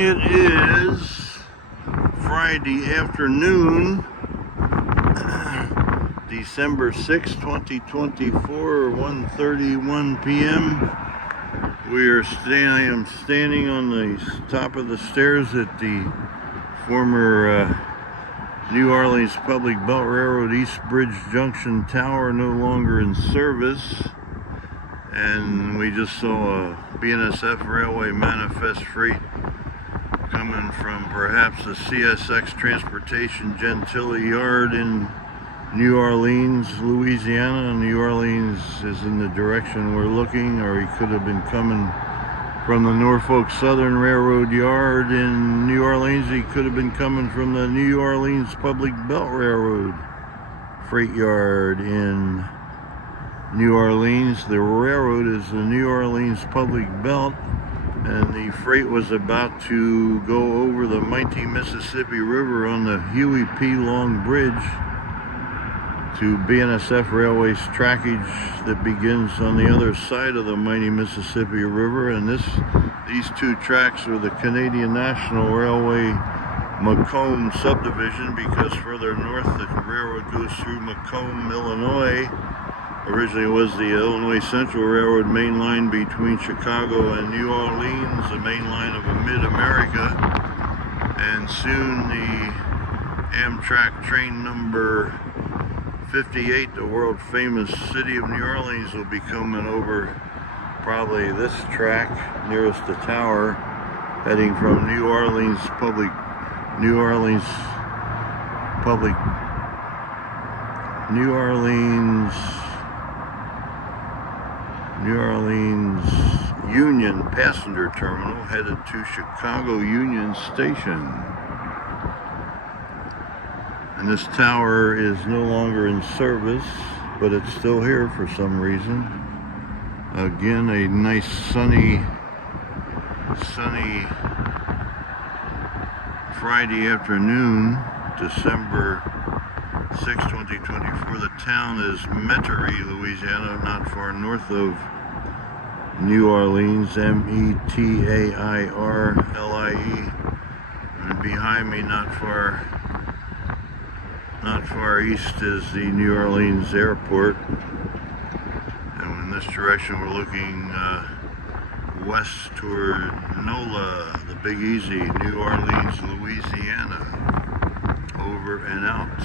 It is Friday afternoon, December 6, 2024, 1:31 p.m. I am standing on the top of the stairs at the former New Orleans Public Belt Railroad East Bridge Junction Tower, no longer in service. And we just saw a BNSF Railway manifest freight coming from perhaps a CSX Transportation Gentilly yard in New Orleans, Louisiana. New Orleans is in the direction we're looking, or he could have been coming from the Norfolk Southern Railroad yard in New Orleans. He could have been coming from the New Orleans Public Belt Railroad freight yard in New Orleans. The railroad is the New Orleans Public Belt, and the freight was about to go over the mighty Mississippi River on the Huey P long bridge to BNSF Railway's trackage that begins on the other side of the mighty Mississippi River. And these two tracks are the Canadian National Railway Macomb subdivision, because further north the railroad goes through Macomb, Illinois. Originally it was the Illinois Central Railroad main line between Chicago and New Orleans, the main line of Mid-America. And soon the Amtrak train number 58, the world famous city of New Orleans, will be coming over probably this track nearest the tower, heading from New Orleans Union Passenger Terminal, headed to Chicago Union Station. And this tower is no longer in service, but it's still here for some reason. Again, a nice sunny Friday afternoon, December 6, 2024. The town is Metairie, Louisiana, not far north of New Orleans, Metairie. And behind me, not far east, is the New Orleans airport. And in this direction we're looking west toward NOLA, the Big Easy, New Orleans, Louisiana. Over and out.